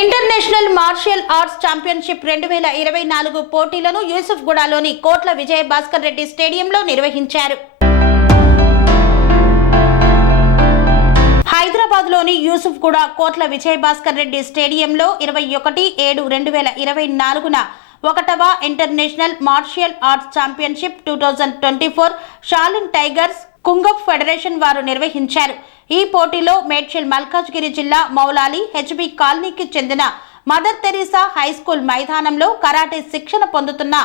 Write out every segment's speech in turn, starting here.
International martial arts championship 2024 పోటీలను యూసుఫ్గూడలోని కోట్ల విజయ భాస్కర్ రెడ్డి స్టేడియంలో నిర్వహించారు. హైదరాబాద్లోని యూసుఫ్గూడ కోట్ల విజయ భాస్కర్ రెడ్డి స్టేడియంలో 21/7/2024న 1వ international martial arts championship 2024 Shaolin tigers kung fu federation వారు నిర్వహించారు. ఈ పోటీలో మేడ్చల్ మల్కాజ్గిరి జిల్లా మౌలాలి హెచ్బి కాలనీకి చెందిన మదర్ తెరీసా హై స్కూల్ మైదానంలో కరాటే శిక్షణ పొందుతున్న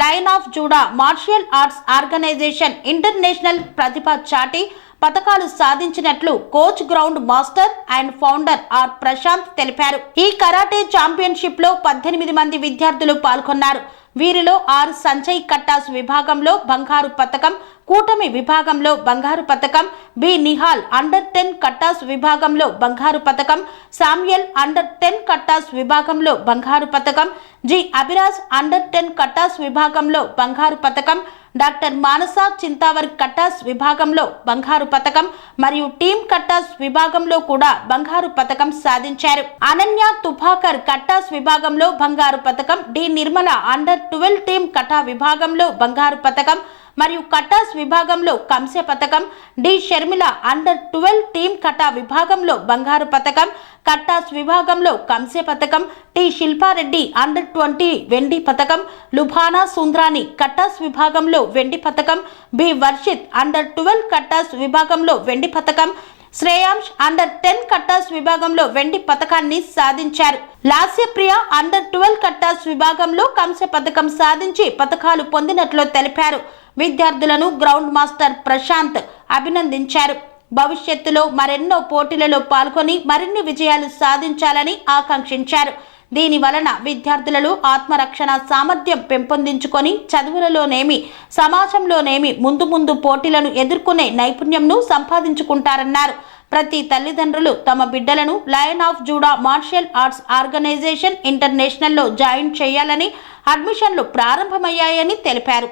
lion of Judah martial arts organisation international ప్రతిభ చాటి పతకాలు సాధించినట్లు coach grand master and founder R Prashanth తెలిపారు. ఈ కరాటే ఛాంపియన్షిప్ లో 18 మంది విద్యార్థులు పాల్గొన్నారు. వీరిలో ఆర్ సంజయ్ కట్టాస్ విభాగంలో బంగారు పతకం, కూటమి విభాగంలో బంగారు పతకం, బి నిహాల్ అండర్ 10 కట్టాస్ విభాగంలో బంగారు పతకం, సామ్యుయల్ అండర్ 10 కట్టాస్ విభాగంలో బంగారు పతకం, జి అభిరాజ్ అండర్ 10 కట్టాస్ విభాగంలో బంగారు పతకం, డాక్టర్ మానస చింతావర్ కట్టాస్ విభాగంలో బంగారు పతకం మరియు టీమ్ కట్టాస్ విభాగంలో కూడా బంగారు పతకం సాధించారు. అనన్య తుఫాకర్ కట్టాస్ విభాగంలో బంగారు పతకం, డి నిర్మల అండర్ 12 టీమ్ కటా విభాగంలో బంగారు పతకం మరియు కట్టాస్ విభాగంలో కాంస్య పతకం, డి షర్మిల అండర్ 12 టీమ్ కటా విభాగంలో బంగారు పతకం, కట్టాస్ విభాగంలో కాంస్య పతకం, టి శిల్పారెడ్డి అండర్ 20 వెండి పతకం, లుభానా సుంద్రాని కట్టాస్ విభాగంలో వెండి పతకం, బి వర్షిత్ అండర్ 12 కట్టాస్ విభాగంలో వెండి పతకం, శ్రేయాంష్ అండర్ 10 కట్టాస్ విభాగంలో వెండి పతకాన్ని సాధించారు. లాస్యప్రియ అండర్ 12 కట్టాస్ విభాగంలో కాంస్య పతకం సాధించి పతకాలు పొందినట్లు తెలిపారు. విద్యార్థులను గ్రౌండ్ మాస్టర్ ప్రశాంత్ అభినందించారు. భవిష్యత్తులో మరెన్నో పోటీలలో పాల్గొని మరిన్ని విజయాలు సాధించాలని ఆకాంక్షించారు. దీని వలన విద్యార్థులలో ఆత్మరక్షణ సామర్థ్యం పెంపొందించుకొని చదువులలోనేమి సమాజంలోనేమి ముందు పోటీలను ఎదుర్కొనే నైపుణ్యంను సంపాదించుకుంటారన్నారు. ప్రతి తల్లిదండ్రులు తమ బిడ్డలను lion of Judah martial arts organisation ఇంటర్నేషనల్లో జాయిన్ చేయాలని అడ్మిషన్లు ప్రారంభమయ్యాయని తెలిపారు.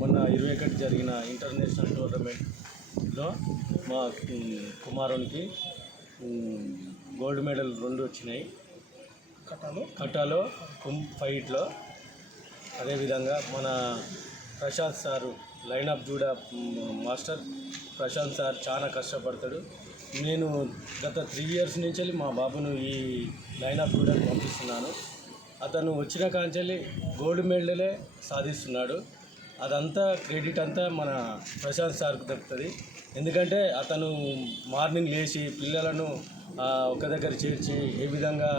మొన్న 21 జరిగిన ఇంటర్నేషనల్ టోర్నమెంట్లో మా కుమారునికి గోల్డ్ మెడల్ 2 వచ్చినాయి. కటాలో ఫైట్లో. అదేవిధంగా మన Prashanth sir line of judo master Prashanth sir చాలా కష్టపడతాడు. నేను గత 3 ఇయర్స్ నుంచి మా బాబును ఈ లైన్ ఆఫ్ జూడాకి పంపిస్తున్నాను. అతను వచ్చిన కాంచెల్లి గోల్డ్ మెడలే సాధిస్తున్నాడు. అదంతా క్రెడిట్ అంతా మన ప్రశాంత్ సార్కు దక్కుతుంది. ఎందుకంటే అతను మార్నింగ్ లేచి పిల్లలను ఒక దగ్గర చేర్చి ఏ విధంగా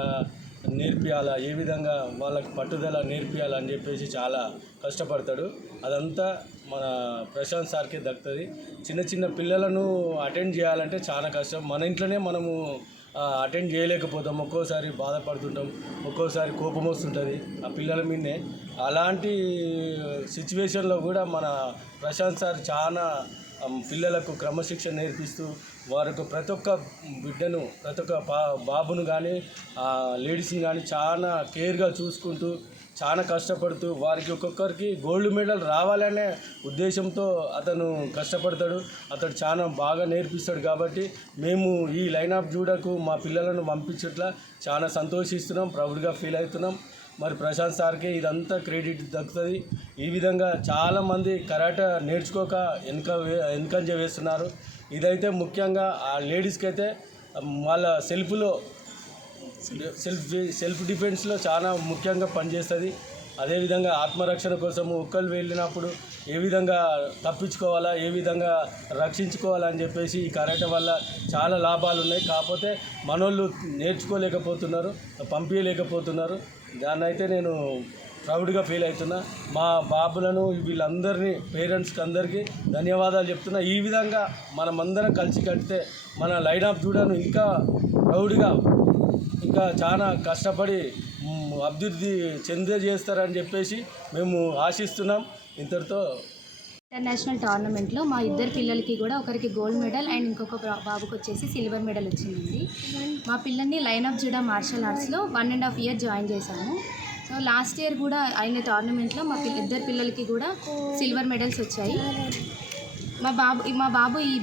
నేర్పియాలా, ఏ విధంగా వాళ్ళకి పట్టుదల నేర్పియాలా అని చెప్పేసి చాలా కష్టపడతాడు. అదంతా మన ప్రశాంత్ సార్కే దక్కుతుంది. చిన్న పిల్లలను అటెండ్ చేయాలంటే చాలా కష్టం. మన ఇంట్లోనే మనము అటెండ్ చేయలేకపోతాం. ఒక్కోసారి బాధపడుతుంటాం, ఒక్కోసారి కోపం వస్తుంటుంది ఆ పిల్లల మీదనే. అలాంటి సిచ్యువేషన్లో కూడా మన ప్రశాంత్ సార్ చాలా పిల్లలకు క్రమశిక్షణ నేర్పిస్తూ వారికి ప్రతి ఒక్క బిడ్డను ప్రతి ఒక్క బాబును కానీ లేడీస్ని కానీ చాలా కేర్గా చూసుకుంటూ చాలా కష్టపడుతూ వారికి ఒక్కొక్కరికి గోల్డ్ మెడల్ రావాలనే ఉద్దేశంతో అతను కష్టపడతాడు. అతడు చాలా బాగా నేర్పిస్తాడు. కాబట్టి మేము ఈ లైన్ ఆఫ్ జూడాకు మా పిల్లలను పంపించట్లా చాలా సంతోషిస్తున్నాం, ప్రౌడ్గా ఫీల్ అవుతున్నాం. మరి ప్రశాంత్ సార్కే ఇదంతా క్రెడిట్ దక్కుతుంది. ఈ విధంగా చాలామంది కరాటే నేర్చుకోక వెనకంజ వేస్తున్నారు. ఇదైతే ముఖ్యంగా ఆ లేడీస్కి అయితే వాళ్ళ సెల్ఫ్ డిఫెన్స్లో చాలా ముఖ్యంగా పనిచేస్తుంది. అదేవిధంగా ఆత్మరక్షణ కోసము ఒక్కరు వెళ్ళినప్పుడు ఏ విధంగా తప్పించుకోవాలా, ఏ విధంగా రక్షించుకోవాలా అని చెప్పేసి ఈ కరాటే వల్ల చాలా లాభాలు ఉన్నాయి. కాకపోతే మనోళ్ళు నేర్చుకోలేకపోతున్నారు, పంపించలేకపోతున్నారు. దాన్ని అయితే నేను ప్రౌడ్గా ఫీల్ అవుతున్నా. మా బాబులను వీళ్ళందరినీ పేరెంట్స్కి అందరికీ ధన్యవాదాలు చెప్తున్నా. ఈ విధంగా మనమందరం కలిసి కడితే మన లైన్ ఆఫ్ జూడాను ఇంకా ప్రౌడ్గా ఇంకా చాలా కష్టపడి అభివృద్ధి చెందజేస్తారని చెప్పేసి మేము ఆశిస్తున్నాం. ఇంతటితో ఇంటర్నేషనల్ టోర్నమెంట్లో మా ఇద్దరు పిల్లలకి కూడా ఒకరికి గోల్డ్ మెడల్ అండ్ ఇంకొక బాబుకి వచ్చేసి సిల్వర్ మెడల్ వచ్చిందండి. మా పిల్లల్ని లైన్ ఆఫ్ జూడా మార్షల్ ఆర్ట్స్లో 1.5 ఇయర్ జాయిన్ చేశాము. సో లాస్ట్ ఇయర్ కూడా అయిన టోర్నమెంట్లో ఇద్దరు పిల్లలకి కూడా సిల్వర్ మెడల్స్ వచ్చాయి. మా బాబు ఈ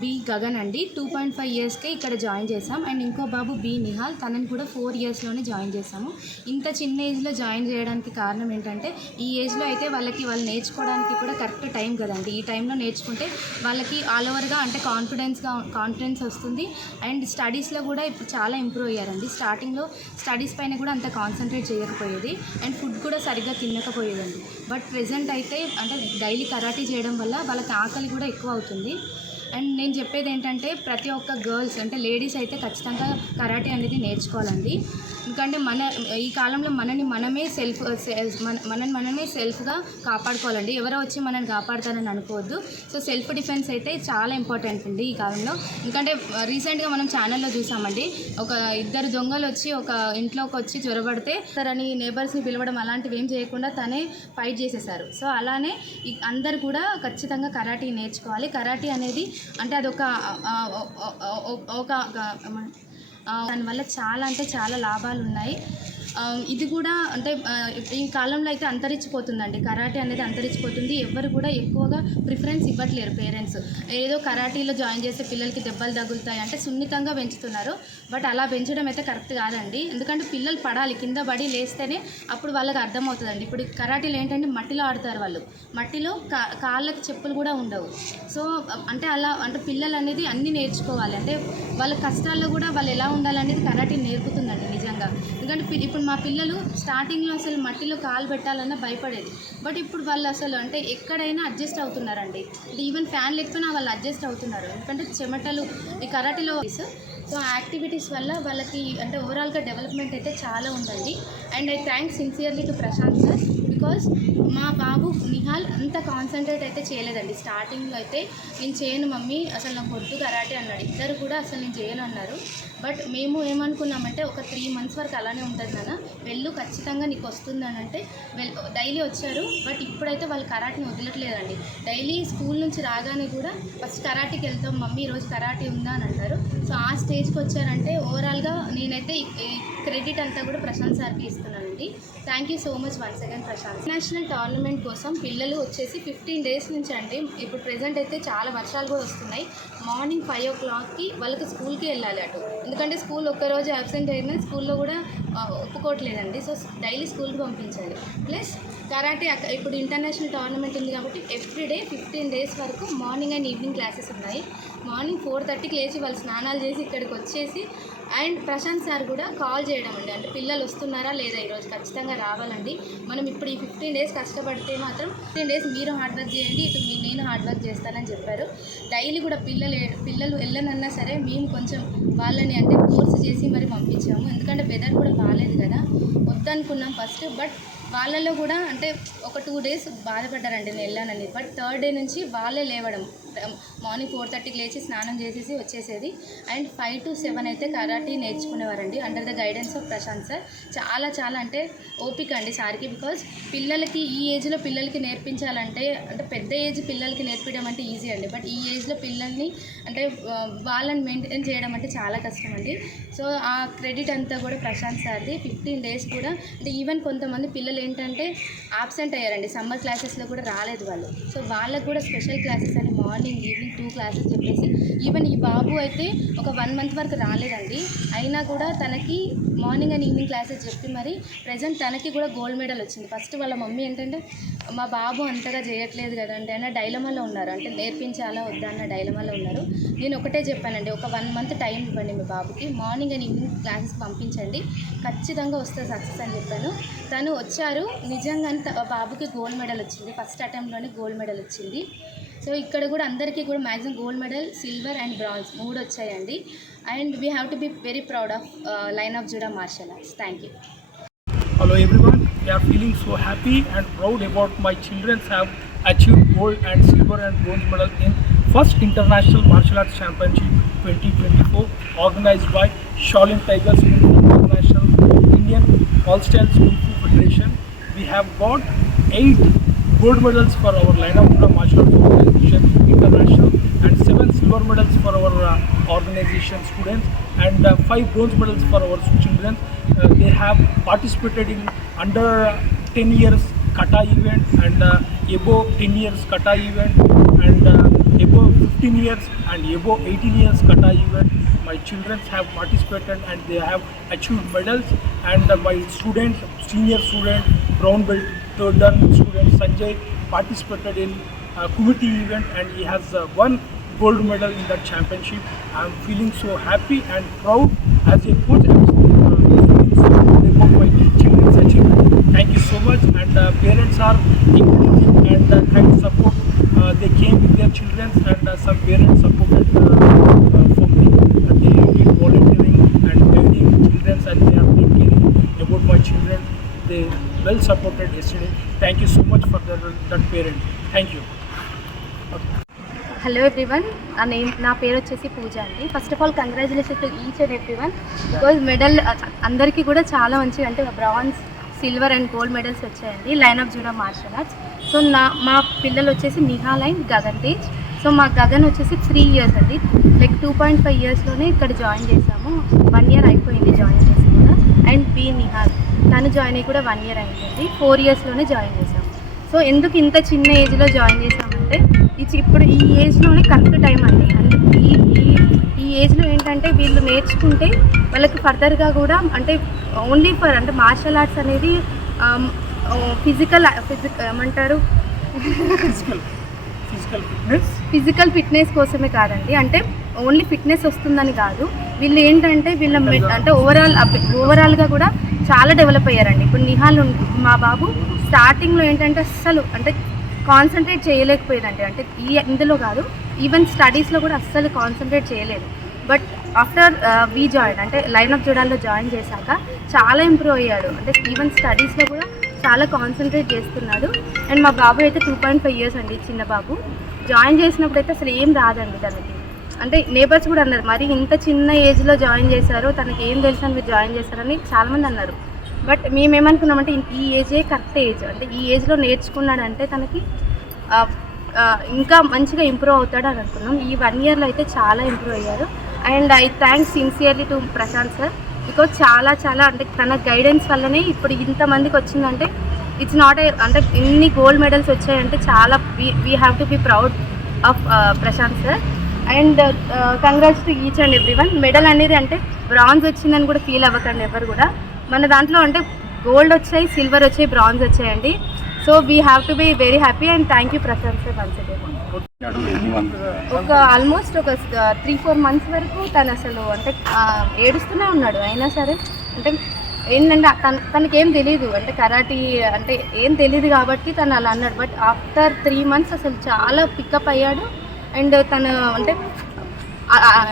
బి గగన్ అండి 2.5 ఇయర్స్కే ఇక్కడ జాయిన్ చేసాం. అండ్ ఇంకో బాబు బి నిహాల్, తనని కూడా 4 ఇయర్స్లోనే జాయిన్ చేసాము. ఇంత చిన్న ఏజ్లో జాయిన్ చేయడానికి కారణం ఏంటంటే ఈ ఏజ్లో అయితే వాళ్ళు నేర్చుకోవడానికి కూడా కరెక్ట్ టైం కదండి. ఈ టైంలో నేర్చుకుంటే వాళ్ళకి ఆల్ ఓవర్గా అంటే కాన్ఫిడెన్స్ వస్తుంది. అండ్ స్టడీస్లో కూడా ఇప్పుడు చాలా ఇంప్రూవ్ అయ్యారండి. స్టార్టింగ్లో స్టడీస్ పైన కూడా అంత కాన్సన్ట్రేట్ చేయకపోయేది అండ్ ఫుడ్ కూడా సరిగ్గా తినకపోయేదండి. బట్ ప్రెజెంట్ అయితే అంటే డైలీ కరాటీ చేయడం వల్ల వాళ్ళకి ఆకలి కూడా ఎక్కువ అవుతుంది. అండ్ నేను చెప్పేది ఏంటంటే ప్రతి ఒక్క గర్ల్స్ అంటే లేడీస్ అయితే ఖచ్చితంగా కరాటే అనేది నేర్చుకోవాలండి. ఎందుకంటే ఈ కాలంలో మనల్ని మనమే సెల్ఫ్గా కాపాడుకోవాలండి. ఎవరో వచ్చి మనల్ని కాపాడుతారని అనుకోవద్దు. సో సెల్ఫ్ డిఫెన్స్ అయితే చాలా ఇంపార్టెంట్ అండి ఈ కాలంలో. ఎందుకంటే రీసెంట్గా మనం ఛానల్లో చూసామండి, ఒక 2 దొంగలు వచ్చి ఒక ఇంట్లోకి వచ్చి చొరబడితే తనని నేబర్స్ని పిలవడం అలాంటివి ఏం చేయకుండా తనే ఫైట్ చేసేసారు. సో అలానే అందరు కూడా ఖచ్చితంగా కరాటీ నేర్చుకోవాలి. కరాటీ అనేది అంటే అదొక దానివల్ల చాలా అంటే చాలా లాభాలు ఉన్నాయి. ఇది కూడా అంటే ఈ కాలంలో అయితే అంతరించిపోతుందండి. కరాటే అనేది అంతరించిపోతుంది. ఎవరు కూడా ఎక్కువగా ప్రిఫరెన్స్ ఇవ్వట్లేరు పేరెంట్స్. ఏదో కరాటీలో జాయిన్ చేస్తే పిల్లలకి దెబ్బలు తగులుతాయి అంటే సున్నితంగా పెంచుతున్నారు. బట్ అలా పెంచడం అయితే కరెక్ట్ కాదండి. ఎందుకంటే పిల్లలు పడాలి, కింద పడి లేస్తేనే అప్పుడు వాళ్ళకి అర్థమవుతుందండి. ఇప్పుడు కరాటీలో ఏంటంటే మట్టిలో ఆడతారు వాళ్ళు, మట్టిలో కాళ్ళకి చెప్పులు కూడా ఉండవు. సో అంటే అలా అంటే పిల్లలు అనేది అన్నీ నేర్చుకోవాలి. అంటే వాళ్ళ కష్టాల్లో కూడా వాళ్ళు ఎలా ఉండాలనేది కరాటీ నేర్పుతుందండి నిజంగా. ఎందుకంటే ఇప్పుడు మా పిల్లలు స్టార్టింగ్లో అసలు మట్టిలో కాలు పెట్టాలన్నా భయపడేది. బట్ ఇప్పుడు వాళ్ళు అసలు అంటే ఎక్కడైనా అడ్జస్ట్ అవుతున్నారండి. ఈవెన్ ఫ్యాన్ లేకపోయినా వాళ్ళు అడ్జస్ట్ అవుతున్నారు. ఎందుకంటే చెమటలు ఈ కరాటీలో సో యాక్టివిటీస్ వల్ల వాళ్ళకి అంటే ఓవరాల్గా డెవలప్మెంట్ అయితే చాలా ఉందండి. And I thanks sincerely to Prashanth sir because మా బాబు నిహాల్ అంత కాన్సన్ట్రేట్ అయితే చేయలేదండి. స్టార్టింగ్లో అయితే నేను చేయను మమ్మీ, అసలు నాకు వద్దు కరాటే అన్నాడు. ఇద్దరు కూడా అసలు నేను చేయను అన్నారు. బట్ మేము ఏమనుకున్నామంటే ఒక 3 months వరకు అలానే ఉంటుంది నాన్న, వెళ్ళు ఖచ్చితంగా నీకు వస్తుందని అంటే డైలీ వచ్చారు. బట్ ఇప్పుడైతే వాళ్ళు కరాటీని వదలట్లేదండి. డైలీ స్కూల్ నుంచి రాగానే కూడా ఫస్ట్ కరాటీకి వెళ్తాం మమ్మీ, ఈరోజు కరాటీ ఉందా అని అంటారు. సో ఆ స్టేజ్కి వచ్చారంటే ఓవరాల్గా నేనైతే ఈ క్రెడిట్ అంతా కూడా ప్రశాంత్ సార్కి ఇస్తున్నానండి. Thank you so much once again Prashanth. National tournament కోసం పిల్లలు వచ్చేసి 15 days నుంచి అండి. ఇప్పుడు ప్రెజెంట్ అయితే చాలా వర్షాలు కూడా వస్తున్నాయి. మార్నింగ్ 5 o'clockకి వాళ్ళకి స్కూల్కి వెళ్ళాలి అటు. ఎందుకంటే స్కూల్ ఒక్కరోజు అబ్సెంట్ అయినా స్కూల్లో కూడా ఒప్పుకోవట్లేదండి. సో డైలీ స్కూల్కి పంపించాలి. ప్లస్ కరాటే ఇప్పుడు ఇంటర్నేషనల్ టోర్నమెంట్ ఉంది కాబట్టి ఎవ్రీడే 15 days వరకు మార్నింగ్ అండ్ ఈవినింగ్ క్లాసెస్ ఉన్నాయి. మార్నింగ్ 4:30కి లేచి వాళ్ళు స్నానాలు చేసి ఇక్కడికి వచ్చేసి అండ్ ప్రశాంత్ సార్ కూడా కాల్ చేయడం అండి, అంటే పిల్లలు వస్తున్నారా లేదా ఈరోజు ఖచ్చితంగా రావాలండి. మనం ఇప్పుడు ఈ 15 days కష్టపడితే మాత్రం 15 days మీరు హార్డ్ వర్క్ చేయండి, ఇటు నేను హార్డ్ వర్క్ చేస్తానని చెప్పారు. డైలీ కూడా పిల్లలు వెళ్ళనన్నా సరే మేము కొంచెం వాళ్ళని అంటే కోర్స్ చేసి మరి పంపించాము. ఎందుకంటే వెదర్ కూడా బాగాలేదు కదా, వద్దనుకున్నాం ఫస్ట్. బట్ వాళ్ళలో కూడా అంటే ఒక 2 days బాధపడ్డారండి నేను వెళ్ళానని. బట్ 3rd day నుంచి వాళ్ళే లేవడం, మార్నింగ్ 4:30కి లేచి స్నానం చేసేసి వచ్చేసేది. అండ్ 5 to 7 అయితే కరాటీ నేర్చుకునేవారండి under the guidance of Prashanth sir. చాలా అంటే ఓపిక అండి సార్కి. బికాజ్ పిల్లలకి ఈ ఏజ్లో పిల్లలకి నేర్పించాలంటే అంటే పెద్ద ఏజ్ పిల్లలకి నేర్పించడం అంటే ఈజీ అండి. బట్ ఈ ఏజ్లో పిల్లల్ని అంటే వాళ్ళని మెయింటైన్ చేయడం అంటే చాలా కష్టం అండి. సో ఆ క్రెడిట్ అంతా కూడా ప్రశాంత్ సార్ది. 15 days కూడా అంటే ఈవెన్ కొంతమంది పిల్లలు ఏంటంటే ఆబ్సెంట్ అయ్యారండి, సమ్మర్ క్లాసెస్లో కూడా రాలేదు వాళ్ళు. సో వాళ్ళకు కూడా స్పెషల్ క్లాసెస్ అని మార్నింగ్ ఈవినింగ్ 2 classes చెప్పేసి ఈవెన్ ఈ బాబు అయితే ఒక 1 month వరకు రాలేదండి. అయినా కూడా తనకి మార్నింగ్ అండ్ ఈవినింగ్ క్లాసెస్ చెప్పి మరి ప్రజెంట్ తనకి కూడా గోల్డ్ మెడల్ వచ్చింది. ఫస్ట్ వాళ్ళ మమ్మీ ఏంటంటే మా బాబు అంతగా చేయట్లేదు కదండి అన్న డైలమాలో ఉన్నారు, అంటే నేర్పించాలా వద్దా అన్న డైలమాలో ఉన్నారు. నేను ఒకటే చెప్పానండి, ఒక 1 month టైం ఇవ్వండి మీ బాబుకి, మార్నింగ్ అండ్ ఈవినింగ్ క్లాసెస్ పంపించండి, ఖచ్చితంగా వస్తుంది సక్సెస్ అని చెప్పాను. తను వచ్చారు, నిజంగానే బాబుకి గోల్డ్ మెడల్ వచ్చింది. ఫస్ట్ అటెంప్ట్లోనే గోల్డ్ మెడల్ వచ్చింది. సో ఇక్కడ కూడా అందరికీ కూడా maximum gold medal, silver and bronze 3 వచ్చాయండి. And we have to be very proud of lion of Judah martial arts. Thank you. Hello everyone, we are feeling so happy and proud about my children have achieved gold and silver and bronze medal in first International Martial Arts Championship 2024 organized by Shaolin Tigers International Indian All Styles Kung Fu Federation. We have got 8 gold medals for our line of Judah Martial Arts Organization International and 7 silver medals for our organization students and 5 bronze medals for our children. They have participated in under 10 years kata event and above 10 years kata event and above 15 years and above 18 years kata event. My children have participated and they have achieved medals. And my student, senior student, brown belt, third dan student Sanjay participated in committee event and he has won gold medal in that championship. I am feeling so happy and proud as a coach. I am feeling so proud about my children's achievement. Thank you so much. And parents are encouraging and trying to support. They came with their children and some parents supported for me. And they did volunteering and guiding children and they are taking caring about my children. They well supported yesterday. Thank you so much for that parent. Thank you. Hello everyone, నా పేరు వచ్చేసి పూజ అండి. First of all congratulation to each and everyone because medal అందరికీ కూడా చాలా మంచిగా అంటే bronze, silver and gold medals వచ్చాయండి lion of Judah martial arts. So మా పిల్లలు వచ్చేసి నిహాల్ అండ్ గగన్ తేజ్. సో మా గగన్ వచ్చేసి 3 years అండి, లైక్ 2.5 yearsలోనే ఇక్కడ జాయిన్ చేసాము. 1 year అయిపోయింది జాయిన్ చేసి కూడా. అండ్ బి నిహాల్ తను జాయిన్ అయ్యి కూడా 1 year అయిపోయింది. 4 yearsలోనే జాయిన్ చేసాము. సో ఎందుకు ఇంత చిన్న ఏజ్లో జాయిన్ చేసామంటే ఇప్పుడు ఈ ఏజ్లోనే కరెక్ట్ టైం అండి. ఈ ఏజ్లో ఏంటంటే వీళ్ళు నేర్చుకుంటే వాళ్ళకి ఫర్దర్గా కూడా అంటే ఓన్లీ ఫర్ అంటే మార్షల్ ఆర్ట్స్ అనేది ఫిజికల్ ఏమంటారు ఫిజికల్ ఫిట్నెస్ కోసమే కాదండి. అంటే ఓన్లీ ఫిట్నెస్ వస్తుందని కాదు, వీళ్ళు ఏంటంటే వీళ్ళ అంటే ఓవరాల్గా కూడా చాలా డెవలప్ అయ్యారండి. ఇప్పుడు నిహాల్ మా బాబు స్టార్టింగ్లో ఏంటంటే అస్సలు అంటే కాన్సన్ట్రేట్ చేయలేకపోయేదండి. అంటే ఇందులో కాదు, ఈవెన్ స్టడీస్లో కూడా అస్సలు కాన్సన్ట్రేట్ చేయలేదు. బట్ ఆఫ్టర్ వీ జాయిన్ అంటే లైన్ ఆఫ్ జూడాల్లో జాయిన్ చేశాక చాలా ఇంప్రూవ్ అయ్యాడు. అంటే ఈవెన్ స్టడీస్లో కూడా చాలా కాన్సన్ట్రేట్ చేస్తున్నాడు. అండ్ మా బాబు అయితే 2.5 years అండి, చిన్న బాబు. జాయిన్ చేసినప్పుడు అయితే అసలు ఏం రాదండి తనకి. అంటే నేబర్స్ కూడా అన్నారు, మరి ఇంత చిన్న ఏజ్లో జాయిన్ చేశారు, తనకి ఏం తెలుసు అని మీరు జాయిన్ చేశారని చాలామంది అన్నారు. బట్ మేమేమనుకున్నామంటే ఈ ఏజే కరెక్ట్ ఏజ్, అంటే ఈ ఏజ్లో నేర్చుకున్నాడంటే తనకి ఇంకా మంచిగా ఇంప్రూవ్ అవుతాడు అని అనుకున్నాం. ఈ 1 yearలో అయితే చాలా ఇంప్రూవ్ అయ్యారు. And I thanks sincerely to Prashanth sir because చాలా అంటే తన గైడెన్స్ వల్లనే ఇప్పుడు ఇంతమందికి వచ్చిందంటే ఇట్స్ నాట్ అంటే ఇన్ని గోల్డ్ మెడల్స్ వచ్చాయంటే చాలా we have to be proud of Prashanth sir. And congrats to each and everyone. Medal అనేది అంటే బ్రాంజ్ వచ్చిందని కూడా ఫీల్ అవ్వకండి ఎవరు కూడా. మన దాంట్లో అంటే గోల్డ్ వచ్చాయి, సిల్వర్ వచ్చాయి, బ్రాంజ్ వచ్చాయండి. So we have to be very happy and thank you Prashanth sir once again. ఒక ఆల్మోస్ట్ ఒక 3-4 months వరకు తను అసలు అంటే ఏడుస్తూనే ఉన్నాడు. అయినా సరే అంటే ఏంటంటే తనకేం తెలీదు, అంటే కరాటీ అంటే ఏం తెలియదు కాబట్టి తను అలా అన్నాడు. బట్ ఆఫ్టర్ 3 months అసలు చాలా పికప్ అయ్యాడు. అండ్ తను అంటే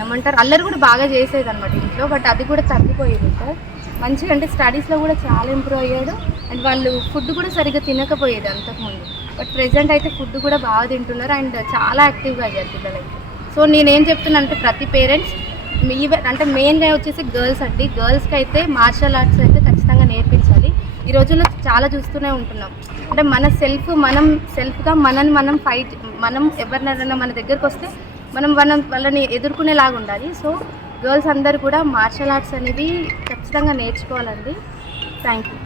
ఏమంటారు అల్లరి కూడా బాగా చేసేది అనమాట ఇంట్లో. బట్ అది కూడా తగ్గిపోయేది సార్ మంచిగా. అంటే స్టడీస్లో కూడా చాలా ఇంప్రూవ్ అయ్యాడు. అండ్ వాళ్ళు ఫుడ్ కూడా సరిగ్గా తినకపోయేది అంతకుముందు. బట్ ప్రెజెంట్ అయితే ఫుడ్ కూడా బాగా తింటున్నారు అండ్ చాలా యాక్టివ్గా అయ్యారు పిల్లలకి. సో నేనేం చెప్తున్నా అంటే ప్రతి పేరెంట్స్ అంటే మెయిన్గా వచ్చేసి గర్ల్స్ అండి, గర్ల్స్కి అయితే మార్షల్ ఆర్ట్స్ అయితే ఖచ్చితంగా నేర్పించాలి. ఈ రోజుల్లో చాలా చూస్తూనే ఉంటున్నాం. అంటే మనం సెల్ఫ్గా మనం ఫైట్, మనం ఎవరినైనా మన దగ్గరకు వస్తే మనం వాళ్ళని ఎదుర్కొనేలాగా ఉండాలి. సో గర్ల్స్ అందరూ కూడా మార్షల్ ఆర్ట్స్ అనేది ఖచ్చితంగా నేర్చుకోవాలండి. Thank you.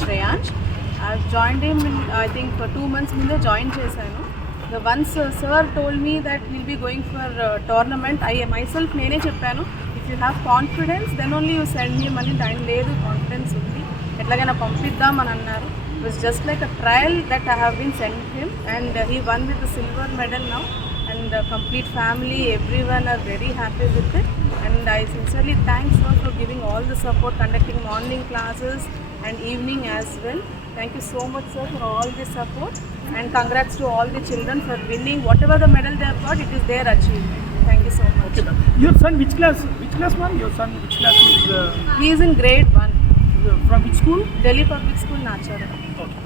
Shreyansh, I joined him in I think 2 months ముందే జాయిన్ చేశాను. The once sir told me that we'll be going for tournament, I myself నేనే చెప్పాను, if you have confidence then only you send him అని. దాని లేదు, confidence ఉంది, ఎట్లాగైనా పంపిద్దాం అని అన్నారు. It was just like a trial that I have been sent him and he won with the silver medal now and the complete family, everyone are very happy with it. And I sincerely thank sir for giving all the support, conducting morning classes and evening as well. Thank you so much sir for all the support and congrats to all the children for winning whatever the medal they have got. It is their achievement. Thank you so much. Okay, your son which class ma'am? Your son which class is? He is in grade 1. From which school? Delhi Public School, Nachara. Okay.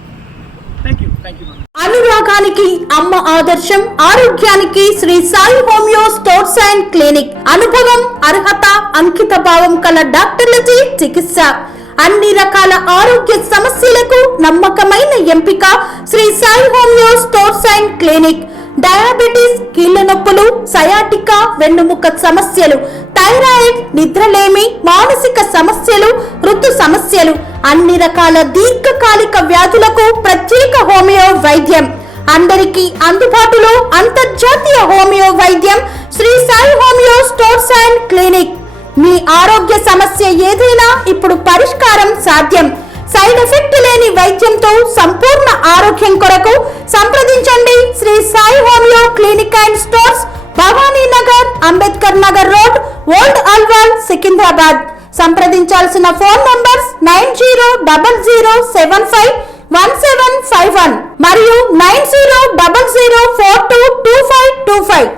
Thank you ma'am. అనురాగానికి అమ్మ ఆదర్శం, ఆరోగ్యానికి Shri Sai homeo stores and clinic. అనుభవం, అర్హత, అంకిత భావం కల డాక్టర్లచే చికిత్స. అన్ని రకాల ఆరోగ్య సమస్యలకు నమ్మకమైన ఎంపిక Shri Sai homeo stores and clinic. Diabetes, కీళ్ల నొప్పులు, సయాటికా, వెన్నుముక సమస్యలు, థైరాయిడ్, నిద్రలేమి, మానసిక సమస్యలు, ఋతు సమస్యలు, అన్ని రకాల దీర్ఘకాలిక వ్యాధులకు ప్రత్యేక హోమియో వైద్యం. అందరికీ అందుబాటులో అంతర్జాతీయ హోమియో వైద్యం Shri Sai homeo stores and clinic. మీ ఆరోగ్య సమస్య ఏదైనా ఇప్పుడు పరిష్కారం సాధ్యం. సైడ్ ఎఫెక్ట్ లేని వైద్యంతో సంపూర్ణ ఆరోగ్యం కొరకు సంప్రదించండి Shri Sai homeo clinic and stores, Bhavani Nagar, Ambedkar Nagar road, old Alwal, Secunderabad. సంప్రదించాల్సిన ఫోన్ నంబర్స్ 9000751751 మరియు 9000422525.